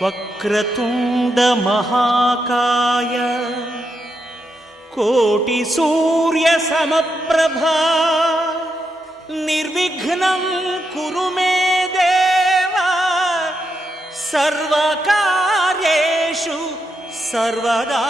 వక్రతుండ మహాకాయ కోటి సూర్య సమప్రభా నిర్విఘ్నం కురు మే దేవా సర్వకార్యేషు సర్వదా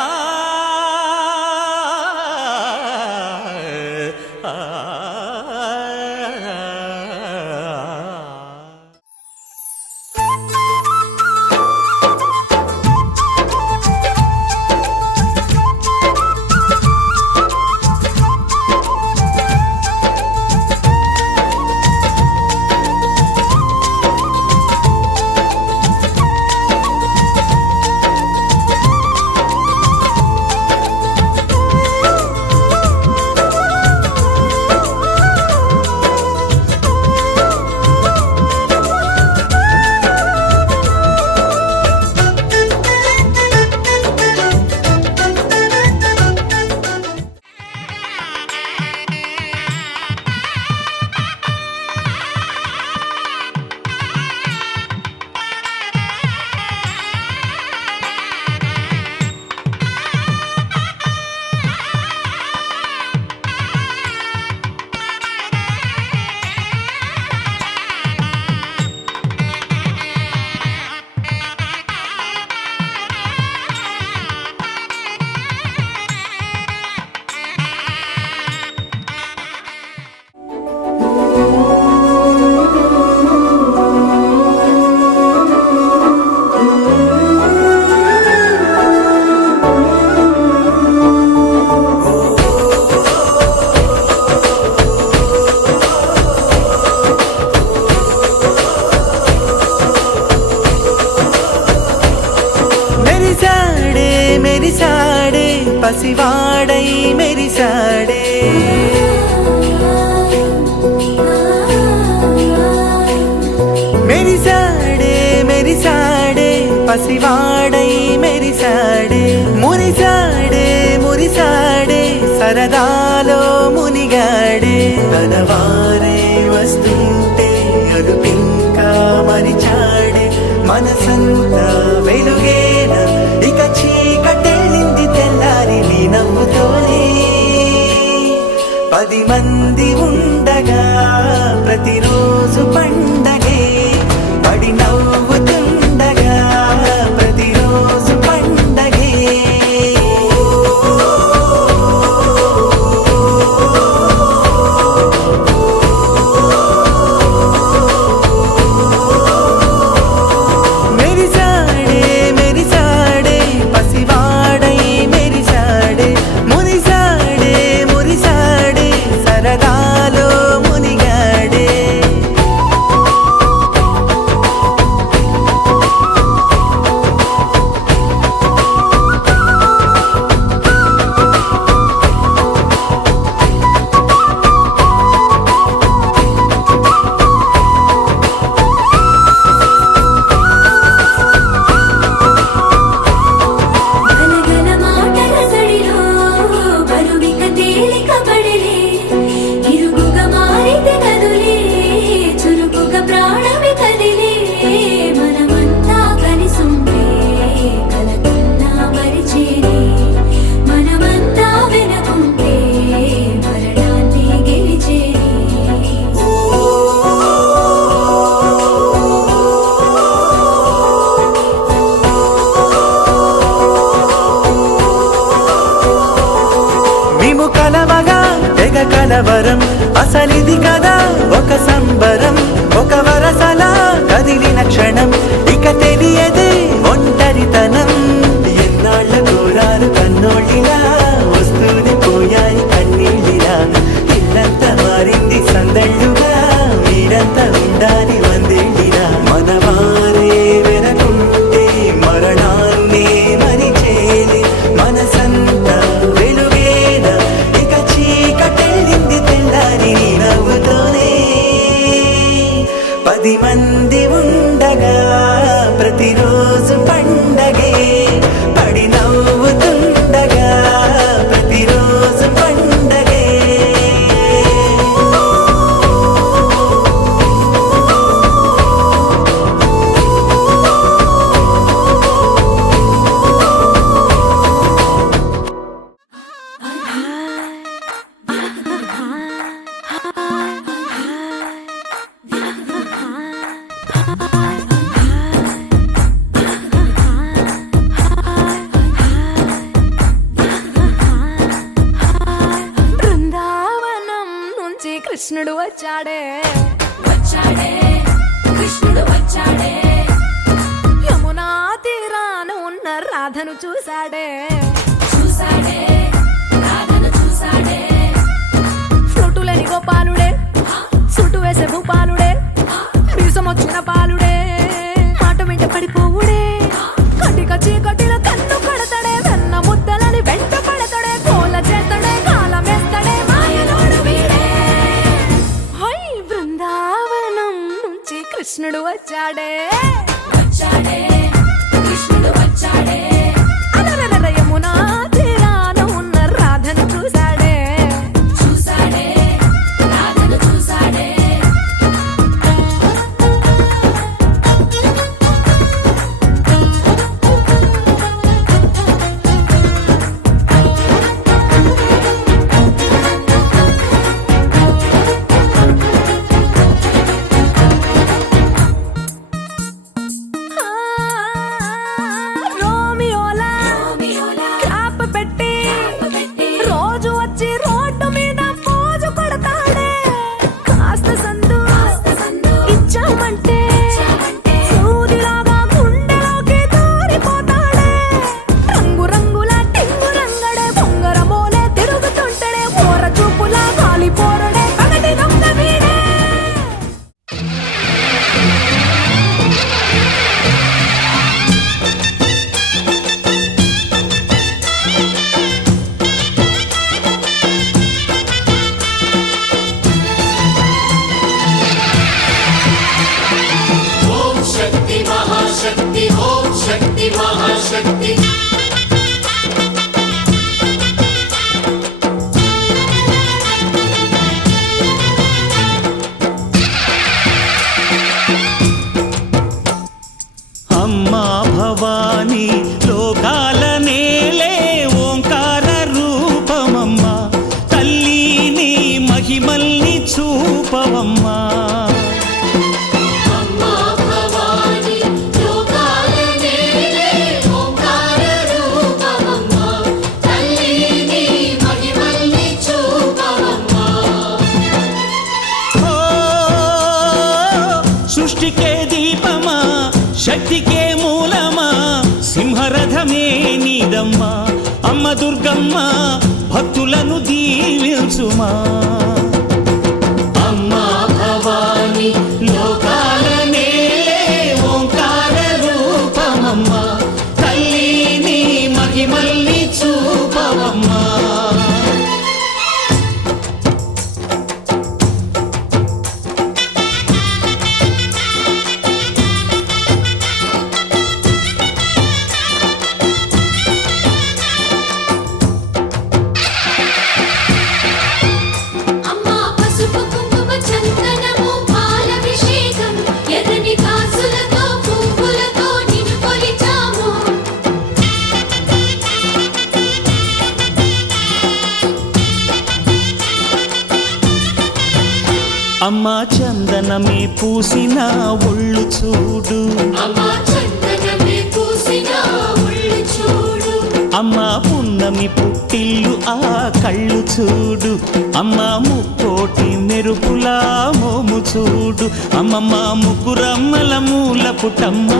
పసివాడై మెరిసాడే మెరిసాడే మెరిసాడే పసివాడై మెరిసాడే మురిసాడే మురిసాడే సరదాలో మునిగాడే తన వారే వస్తుంటే అదుపింకా మరిచాడే మనసంతా వెలుగేన ఇక చీకటెళ్ళింది తెల్లారి నీ నవ్వుతోనే 10 మంది ఉండగా ప్రతిరోజు పండగే పడి నవ్వుతుండగా ప్రతిరోజు పండగే మెరిసాడే మెరిసాడే పసివాడై మెరిసాడే మురిసాడే మురిసాడే సరదాలో మునిగాడే గలగల మాటల సడిలో బరువిక తేలిక పడలే ఇరుకుగా మారితే కదులే చురుకుగా ప్రాణమి కదిలే మనమంతా కలిసుంటే కలకన్నా మరిచేనే మనమంతా వెనకుంటే మరణాన్ని గెలిచేనే మేము కలవగా తెగ కలవరం అసలిది కదా ఒక సంబరం ఒక వరసలా కదిలిన క్షణం ఇక తెలియదే ఒంటరితనం ఎన్నాళ్ళ కోరాలు కన్నోళ్ళిలా వస్తూనే పోయాయి కన్నీళ్ళిలా ఇల్లంతా మారింది సందళ్ళుగా మీరంతా ఉండాలి వందేళ్ళిలా మనవారే వచ్చాడే వచ్చాడే కృష్ణుడు వచ్చాడే యమునా తీరాన ఉన్న రాధను చూశాడే చూసాడే రాధను చూసాడే ఫ్లూటులేని గోపాలుడే సుటు వేసే భూపాలుడే వీసమొచ్చిన పాలుడే మాట వెంట పడిపోవుడే కటిక చీకటిలో కన్ను పడతాడే వెన్న ముద్దలని వెంట పడతాడే కోల చేస్తాడే కాలమేస్తాడే మాయలోడు వీడే హై బృందావనం నుంచి కృష్ణుడు వచ్చాడే వచ్చాడే కృష్ణుడు వచ్చాడే అలరలర యమునా తీరాన ఉన్న రాధను చూశాడే చూసాడే రాధను చూసాడే ఆ, రోమియోలా రోమియోలా క్లాప్ పెట్టి పెట్టి రోజు వచ్చి రోడ్డు మీద పోజు కొడతాడే కాస్త సందు సందు ఇచ్చామంటే ఇచ్చామంటే సూదిలాగా గుండెలోకి దూరిపోతాడే రంగు రంగుల టింగు రంగడే బొంగరమోలే తిరుగుతుంటడే ఓర చూపులా కాలిపోరడే పగటి దొంగ వీడే ఓం శక్తి మహాశక్తి ఓం శక్తి మహాశక్తి అమ్మా భవానీ లోకాల నేలే ఓంకార రూపమమ్మా తల్లి నీ మహిమల్ని చూపవమ్మా అమ్మా భవాని లోకాల నేలే ఓంకార రూపమమ్మా తల్లి నీ మహిమల్ని చూపవమ్మా ఓ సృష్టికే దీపమా శక్తికే మూలమా సింహరథమే నీదమ్మా అమ్మ దుర్గమ్మ భక్తులను దీవించుమా అమ్మా భవాని లోకాల నేలే ఓంకార రూపమమ్మా తల్లి నీ మహిమల్ని చూపవమ్మా అమ్మా పసుపు కుంకుమ చందనము పాలభిషేకం ఎర్రని కాసులతో పువ్వులతో నిన్ను కొలిచాము అమ్మా చందనమే పూసిన ఒళ్ళు చూడు అమ్మా చందనమే పూసిన ఒళ్ళు చూడు అమ్మా పున్నమి పుట్టిల్లు ఆ కళ్ళు చూడు అమ్మా ముక్కోటి మెరుపులా మోము చూడు అమ్మమ్మ ముగ్గురమ్మల మూల పుట్టమ్మ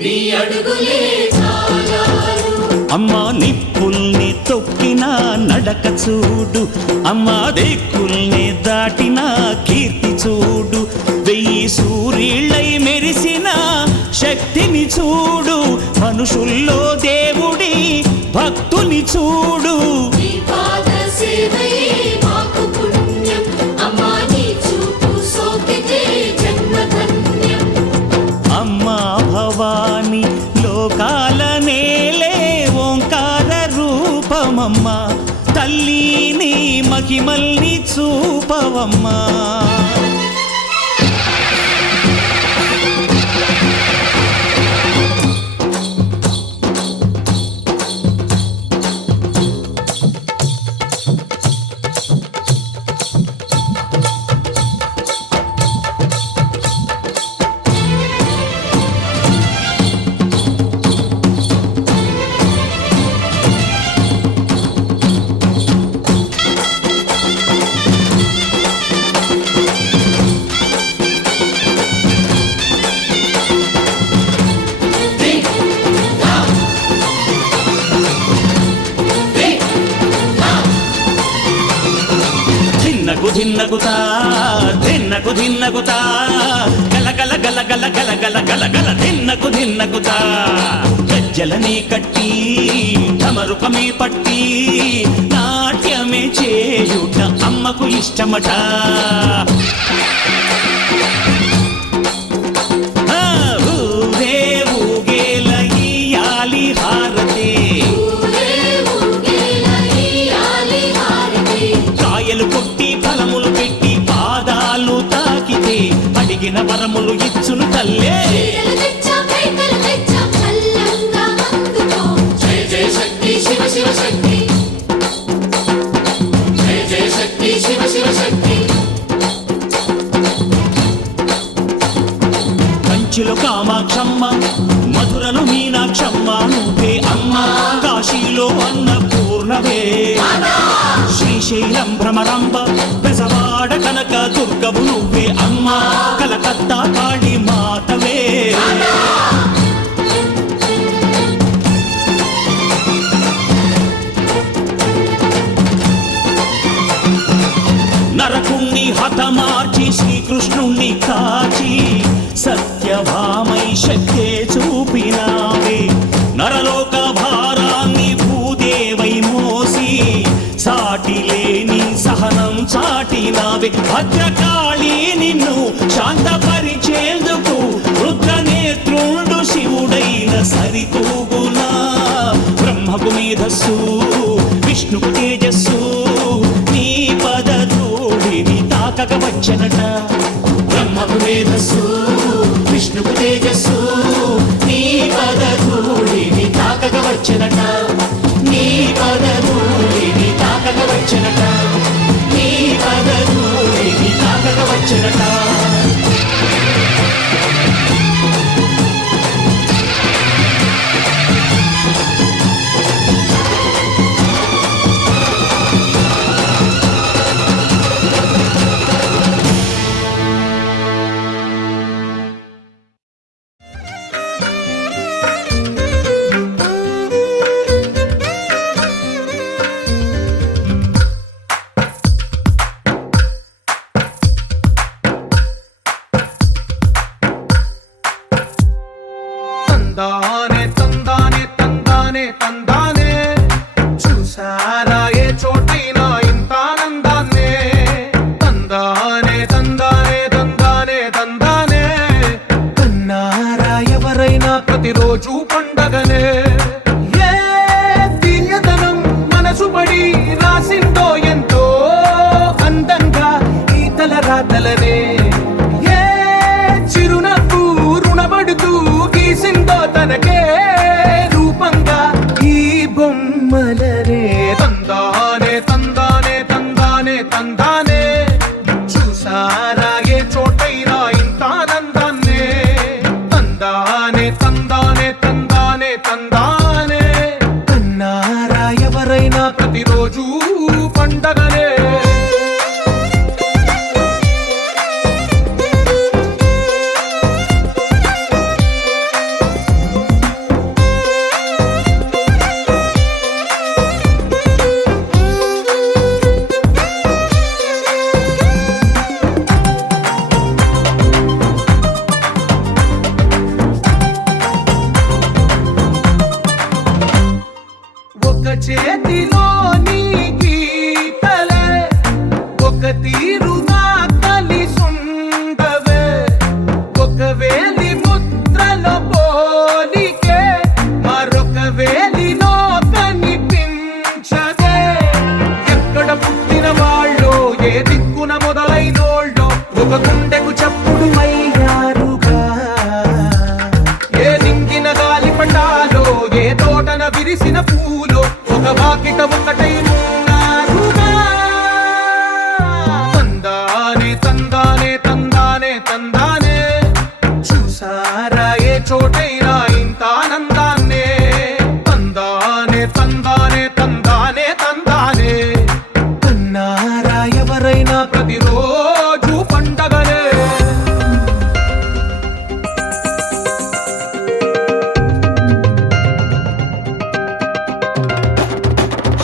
నీ అడుగులే చాలారు అమ్మా నిప్పుల్ని తొక్కిన నడక చూడు అమ్మా దిక్కుల్ని దాటిన కీర్తి చూడు వెయ్యి సూర్యుళ్ళై మెరిసిన శక్తిని చూడు మనుషుల్లో దేవుడి భక్తుని చూడు నీ పాద సేవయే మాకు పుణ్యం అమ్మా నీ చూపు సోకితే జన్మధన్యం అమ్మా భవాని లోకాల నేలే ఓంకార రూపమమ్మా తల్లి నీ మహిమల్ని చూపవమ్మా ధిన్నకుతా ధిన్నకు ధిన్నకుతా గల గల గల గల గల గల గల గల ధిన్నకుతా గజ్జలనే కట్టి తమరుకమే పట్టి నాట్యమే చేయుట అమ్మకు ఇష్టమట. ఊరే ఊగేల ఇయ్యాలి హారతి, కాయలు కొట్టి ఫలములు పెట్టి పాదాలు తాకితే అడిగిన వరములు ఇచ్చును తల్లే. జయ జయ శక్తి శివ శివ శక్తి, జయ జయ శక్తి శివ శివ శక్తి. కంచిలో కామాక్షమ్మ, మధురలో మీనాక్షమ్మ నువ్వే అమ్మ, కాశీలో అన్నపూర్ణవే, శ్రీశైలం భ్రమరాంబ, బెజవాడ కనక దుర్గవు నువ్వే అమ్మ, కలకత్తా కాళీ మాతవే. నరకుణ్ణి హతమార్చి శ్రీకృష్ణుణ్ణి కాచి సత్యభామై శక్తే చూపినావే, నరలోక భారాన్ని భూదేవై మోసి సాటి లేని సహనం చాటినావే. భద్రకాళి నిన్ను శాంతపరిచేందుకు రుద్రనేత్రుండు శివుడైన సరితూగునా. బ్రహ్మకు మేధస్సు విష్ణుకు తేజస్సు నీ పదధూళిని తాకక వచ్చనట. బ్రహ్మకు మేధస్సు విష్ణుకు తేజస్సు నీ పదధూళిని తాకక వచ్చనట, నీ పదధూళిని తాకక వచ్చనట, నీ పదధూళిని తాకక వచ్చనట. తందానే తందానే తందానే తందానే, చూసారా ఏ చోటైనా ఇంత ఆనందాన్నే. తందానే తందానే తందానే తందానే, కన్నారా ఎవరైనా ప్రతిరోజు పండగనే. ఏ తీయదనం మనసు పడి రాసిందో ఎంతో అందంగా ఈ తలరాతలనే. ఏ చిరునవ్వు రుణపడుతూ గీసిందో తనకే రూపంగా ఈ బొమ్మలనే. తందానే తందానే తందానే తందానే, చూసారా ఏ చోటైనా ఇంత ఆనందాన్నే. తందానే తందానే తందానే తందానే, కన్నారా ఎవరైనా ప్రతిరోజు పండగనే. ఒక చేతిలో నీ గీతలే, ఒక తీరుగా కలిసుండవే. ఒక వేలి ముద్రలో పోలికే మరొక వేలిలో కనిపించదే. ఎక్కడ పుట్టిన వాళ్ళో ఏ దిక్కున మొదలైనోళ్ళో ఒక గుండెకు చప్పుడు అయ్యారుగా. ఏ నింగిన గాలి పటాలో ఏ తోటన విరిసిన పూలో ఒక వాకిట ఒకటై ఉన్నారుగా. తందానే తందానే తందానే తందానే, చూసారా ఏ చోటైనా ఇంత ఆనందాన్నే. తందానే తందానే తందానే తందానే, కన్నారా ఎవరైనా ప్రతిరోజు పండగనే.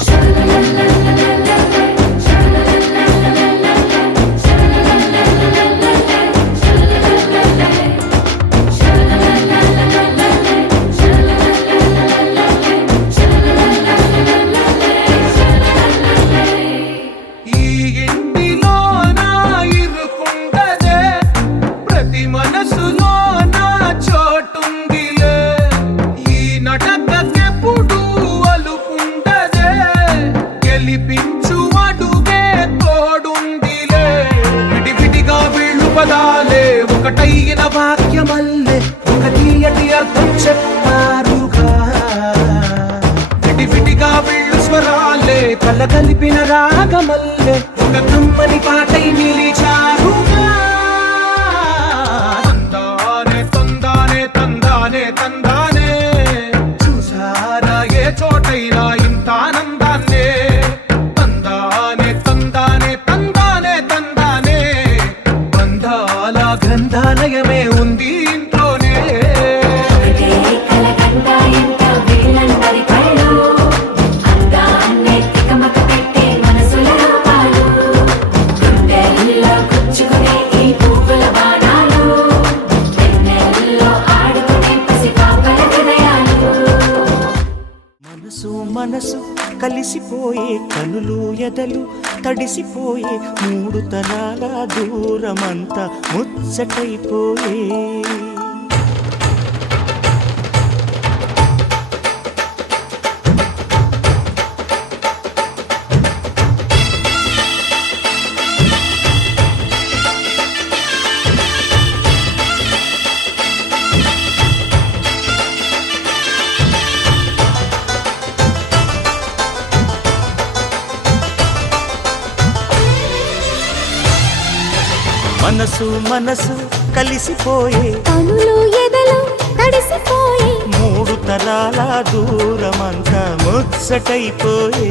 శరణం కలగలిపిన రాగమల్లె ఒక కమ్మని పాటై నిలిచారుగా తందానే తందానే తందానే తందానే చూసారా ఏ చోటైనా ఇంత ఆనందాన్నే తందానే తందానే తందానే తందానే బంధాల గ్రంథాలయమే ఉంది ఇంట్లోనే ఒకటే కలగంట ఎంత వీళ్ళందరి కళ్ళు అందాన్నే తికమక పెట్టే మనసుల రూపాలు గుండెల్లో గుచ్చుకునే ఈ పువ్వుల బాణాలు వెన్నెల్లో ఆడుకునే పసిపాపల హృదయాలు మనసు మనసు కలిసిపోయే కనులు ఎదలు తడిసిపోయే మూడు తరాల దూరమంతా ముచ్చటైపోయే మనసు మనసు కలిసిపోయే కనులు ఎదలు తడిసిపోయి మూడు తరాల దూరమంతా ముచ్చటైపోయే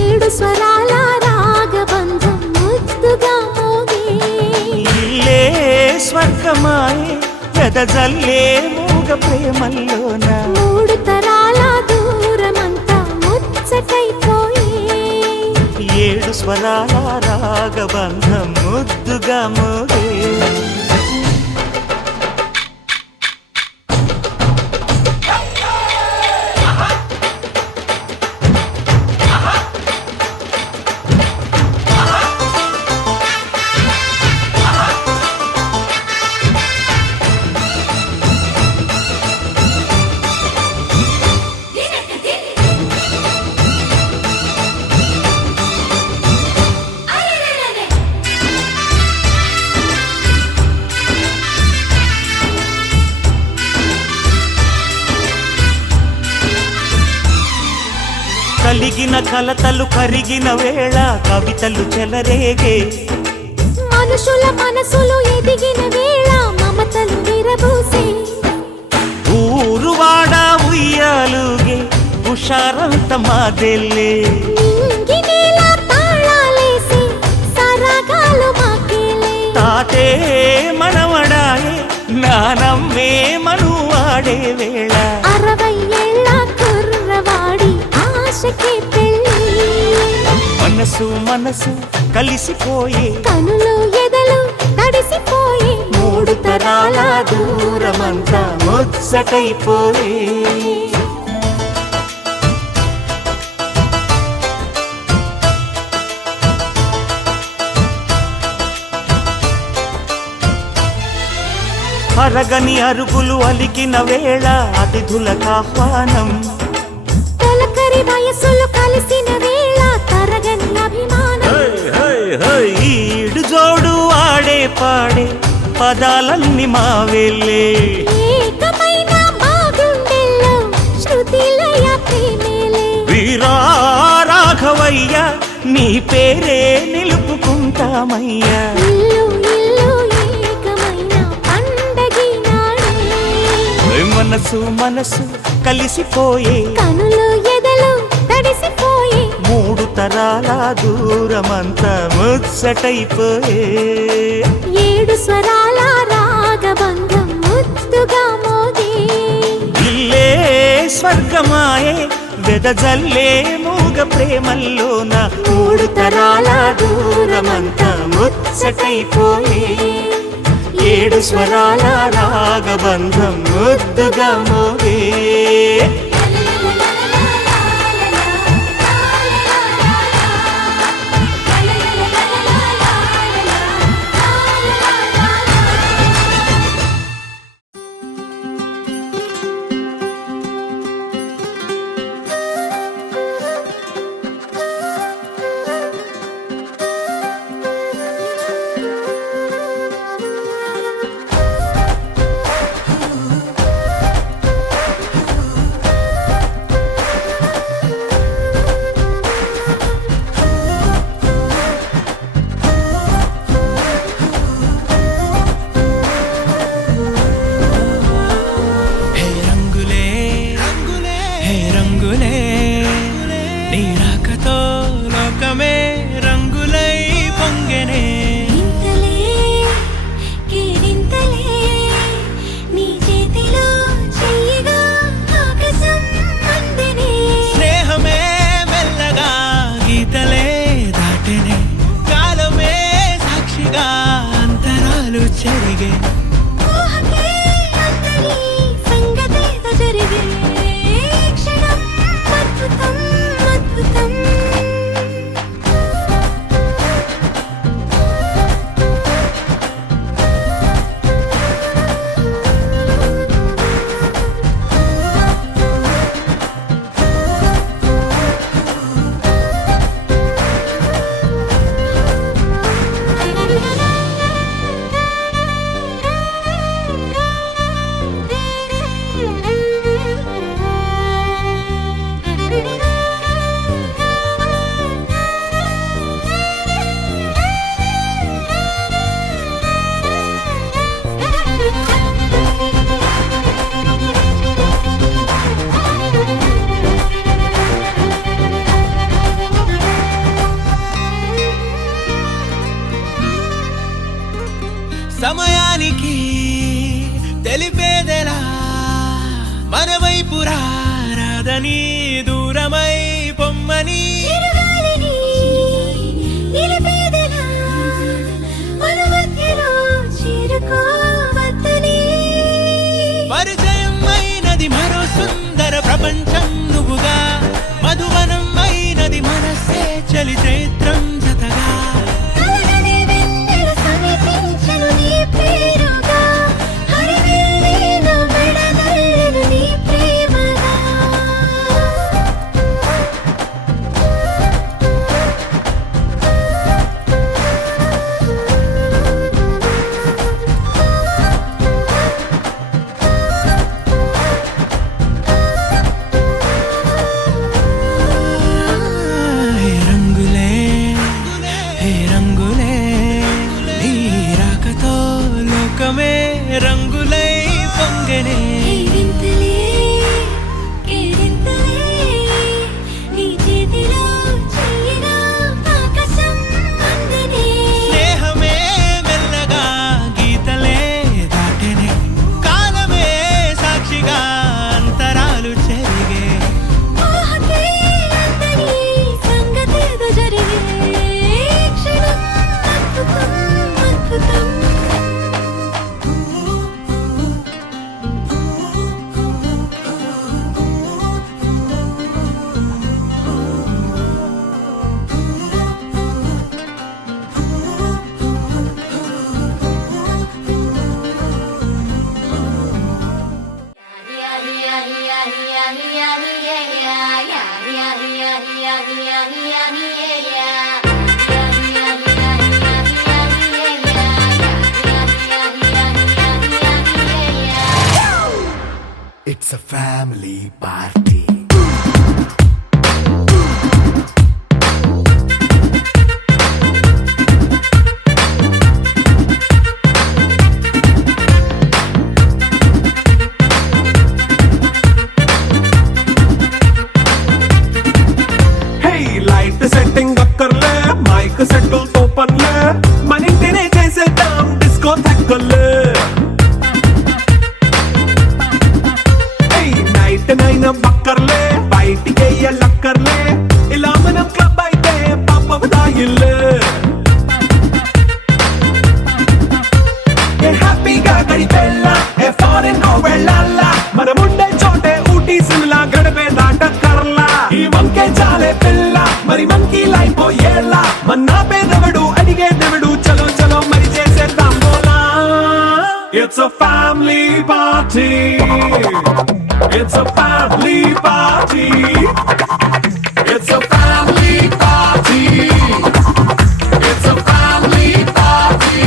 ఏడు స్వరాల రాగబంధం ముద్దుగా మోగే ఇల్లే స్వర్గమాయే వెదజల్లే మూగ ప్రేమల్లోన మూడు తరాల దూరమంతా ముచ్చటైపోయి ఏడు స్వరాల రాగబంధం ముద్దుగా మోగే కలిగిన కలతలు కరిగిన వేళ కవితలు చెలరేగే మనుషుల మనసులు ఎదిగిన వేళ మమతలు విరబూసే ఊరువాడ ఉయ్యాలుగే హుషారంత మాదెల్లే నింగి నేల తాళాలేసి సరాగాలు మాకేలే తాతే మనవడాయే నానమ్మే మనువాడే వేళ 60 ఏళ్ళ కుర్రవాడి ఆశకి పెళ్ళి మనసు మనసు కలిసిపోయే కనులు ఎదలు తడిసిపోయి మూడు తరాల దూరమంతా ముచ్చటైపోయే అరగని అరుగులు అలికిన వేళ అతిథులకు ఆహ్వానం తొలకరి వయసులు కలిసిన వేళ తరగని అభిమానం ఈడు జోడు ఆడే పాడే పదాలన్నీ మావెళ్ళే ఏకమైన మా గుండెల్లో శృతిలయ ప్రేమేలే వీరా రాఘవయ్య నీ పేరే నిలుపుకుంటామయ్యా ఇల్లు ఇల్లు ఏకమైన పండగి నాడే మనసు మనసు కలిసిపోయే కనులు ఎదలు తడిసిపోయి మూడు తరాల దూరమంతా ముచ్చటైపోయే ఏడు స్వరాల రాగబంధం ముద్దుగా మోగే ఇల్లే స్వర్గమాయే వెదజల్లే మూగ ప్రేమల్లోన మూడు తరాల దూరమంతా ముచ్చటైపోయే ఏడు స్వరాల రాగబంధం ముద్దుగా మోగే రమ్మని దూరమై పొమ్మని చిరుగాలిని నిలిపేదెలా మన మధ్యలో చేరుకోవద్దని పరిచయం అయినది మరో సుందర ప్రపంచం నువ్వుగా మధువనం అయినది మనస్సే చలి చైత్రం జతగా కలగని వెన్నెల సమీపించను నీ పేరుగా హరివెల్లి నా మెడనల్లను నీ ప్రేమగా హే రంగులే హే రంగులే నీ రాకతో లోకమే రంగులై పొంగనే వింతలే కేరింతలే నీ చేతిలో చెయ్యగా ఆకాశం అందనే స్నేహమే మెల్లగా గీతలే దాటెనే కాలమే సాక్షిగా అంతరాలు చెరిగే ఊహకే అందని సంగతేదో జరిగే క్షణం అద్భుతం అద్భుతం It's a family party. Hey, light setting అక్కర్లే మైక్ సెట్టుల్ తో పనులే మన ఇంటినే చేసేద్దాం డిస్కో థక్కర్లే నైట్ నైన్ బక్కర్లే బయటికి లక్కర్లే ఇలా మనం క్లబ్ అయితే పాపదాయిల్లే హ్యాపీగా గడిపెళ్ళ ఏ ఫారెన్ వెళ్ళాల మనం ఉండే చోటే ఊటీ సిమ్లా గడిపే దాటక్కర్లా ఈ వంకే చాలే పిల్ల మరి మంకీ లైఫ్ ఏళ్ళ మన్నా పేదవడు అడిగే దేవుడు చలో చలో మరి చేసేద్దాం బోలా it's a family party. It's a family party. It's a family party. It's a family party.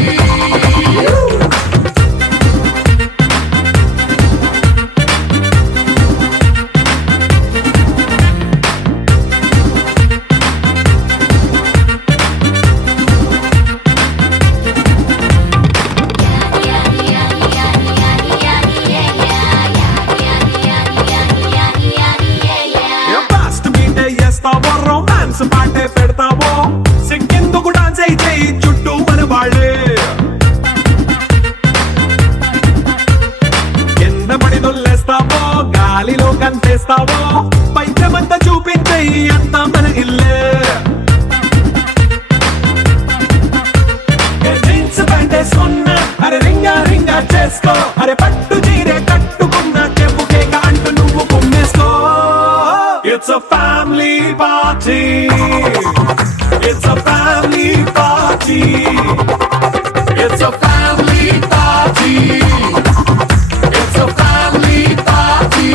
Fast beat చేస్తావో రొమాన్స్ పాటే పెడతావో సిక్కిందుకు డాన్స్ అయితే చుట్టూ మన వాళ్ళే కింద పడి దొల్లేస్తావో గాలిలో కంతేస్తావో పైచమంతా చూపించే అంతా మన ఇల్లే జీన్స్ ప్యాంట్ వేసుకున్నా అరే రింగా రింగా చేసుకో అరే పట్టు చీరే కట్టుకున్న చెప్పు కేక అంటూ నువ్వు కుమ్మేసుకో It's a family party. It's a family party. It's a family party. It's a family party.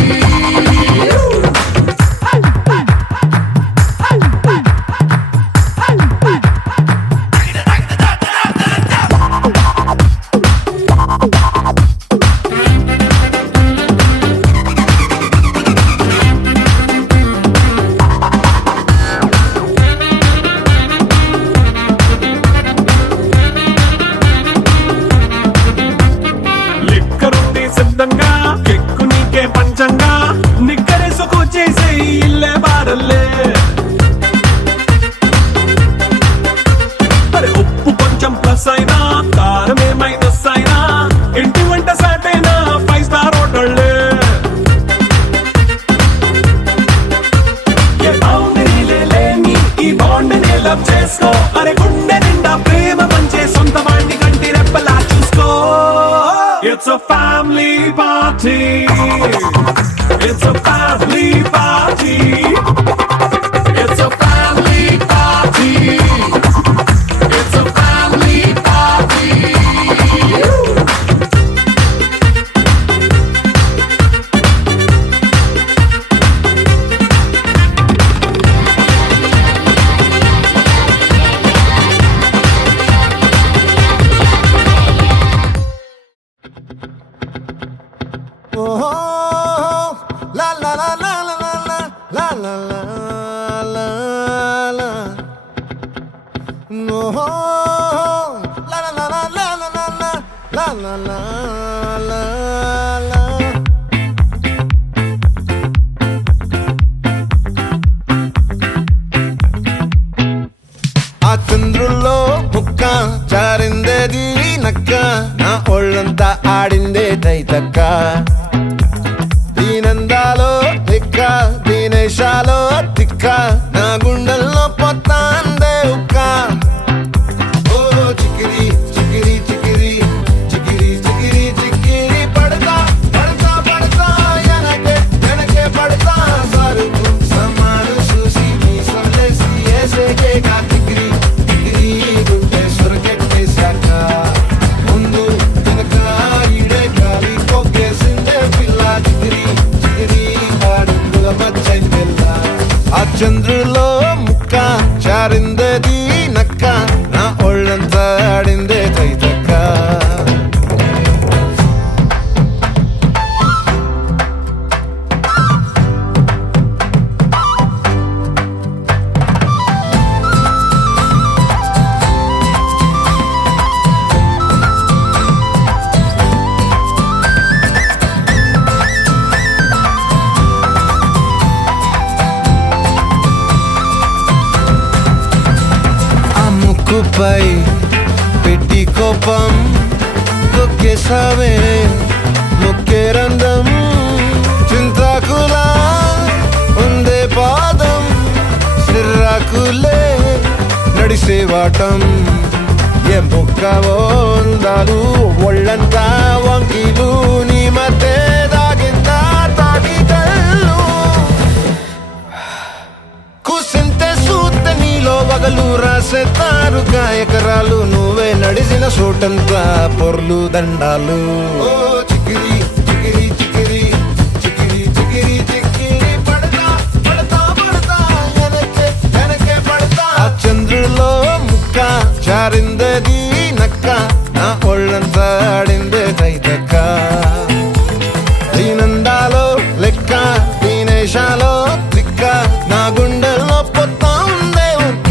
తైతక్క దీనందాలో తిక్క దీనేశాలో తిక్క నా గుండెల్లో పొత్తాందే ఉక్క ఓ చికిరి చికిరి చికిరి చికిరి చికిరి చికిరి పడతా పడతా పడతా ఎనకే ఎనకే పడతా సరుకు సమాను చూసి మీ సొల్లేసి ఏసేకేగా చికిరి చికిరి గుండె సొరకెట్టేశాక ముందు వెనక ఈడే గాలి కొక్కేసిందే పిల్ల చికిరి చికిరి అడుగుల మచ్చైన పిల్ల ఆ చంద్రులో ముక్క చారిందది నక్క నా ఒళ్ళంతా ఆడిందే తైతక్క ఆ ముక్కుపై పెట్టి కోపం తొక్కేసావే ముక్కే రంధ్రం చింతాకులా ఉందే పాదం సిర్రాకులే నడిసేవాటం ఏం బొక్కవో అందాలు ఒళ్ళంతా వంకీలు నీ మధ్య దాగిందా తాగి కళ్ళు కూసింతే సూత్త నీలో వగలు రాసేతారు గాయకరాలు నువ్వే నడిసిన చోటంతా పొర్లు దండాలు ఓ చికిరి చికిరి చికిరి చికిరి చికిరి చికిరి పడతా పడతా పడతా ఎనకే ఎనకే పడతా ఆ చంద్రులో ముక్క చారిందది నక్క నా ఒళ్ళంతా ఆడిందే తైతక్క దీనందాలో లెక్క దీనేశాలో దిక్క నా గుండెల్లో పొత్తా ఉందే ఉక్క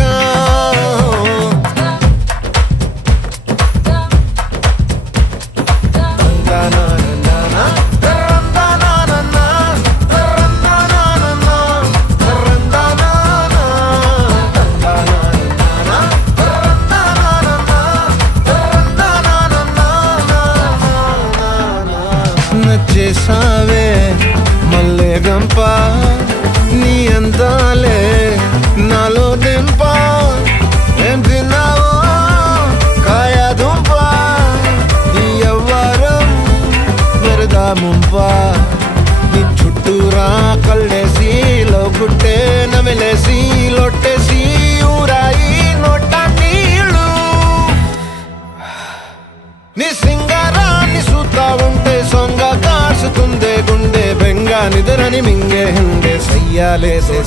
నచ్చేసావే మల్లె గంప నీ అందాలే నాలో దింప ఏం తిన్నావో కాయ దుంప నీ ఎవ్వరం వెరదా ముంప నీ చుట్టూరా కళ్ళేసి లోగుట్టే నమిలేసి లొట్టేసి ఊరాయి నోట నీళ్ళు నీ సింగారాన్ని చూస్తా ఉంటే సొంగ కాసుతుందే గుండె బెంగ నిద్రని మింగే hinde సయ్యాలేసే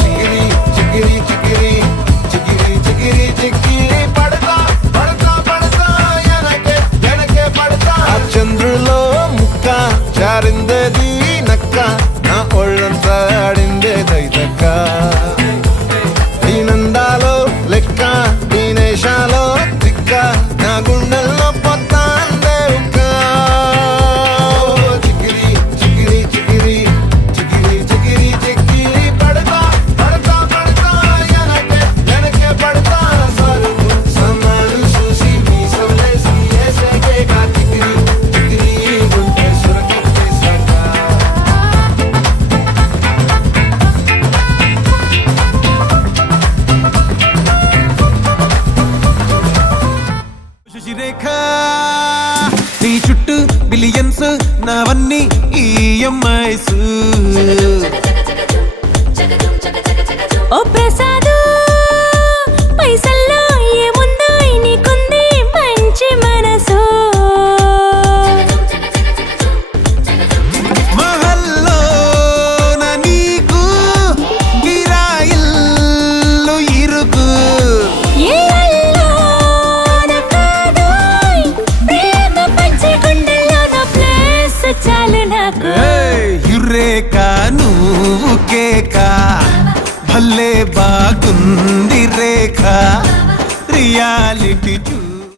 చికిరి చికిరి చికిరి చికిరి చికిరి చికిరి పడతా పడతా పడతా ఎనకే ఎనకే పడతా ఆ చంద్రులో ముక్క చారిందది నక్క నా ఒళ్ళంతా ఆడిందే తైతక్క దీనందాలో లెక్క దీనేశాలో తిక్క నా గుండెల్లో పొత్తాందే ఉక్క చికిరి చికిరి చికిరి చికిరి చికిరి చికిరి పడతా పడతా పడతా ఎనకే ఎనకే పడతా సరుకు సమాను చూసి మీ సొల్లేసి ఏసేకేగా చికిరి చికిరి గుండె సొరకెట్టేశాక శశిరేఖ నీ చుట్టూ బిలియన్స్ నావన్నీ ఈఎంఐస్ ఓ ప్రసాదు పైసల్లో ఏముందో నీకుంది మంచి మనసు మహల్లో నా నీకు గిరాయిల్లు ఇరుకు ఏళ్ళలో నా కాదోయ్ ప్రేమ పంచి గుండెల్లో నా ప్లేస్ చాలు నాకు యురేక నువ్వు కేక భలే బాగుంది రేఖ రియాలిటీ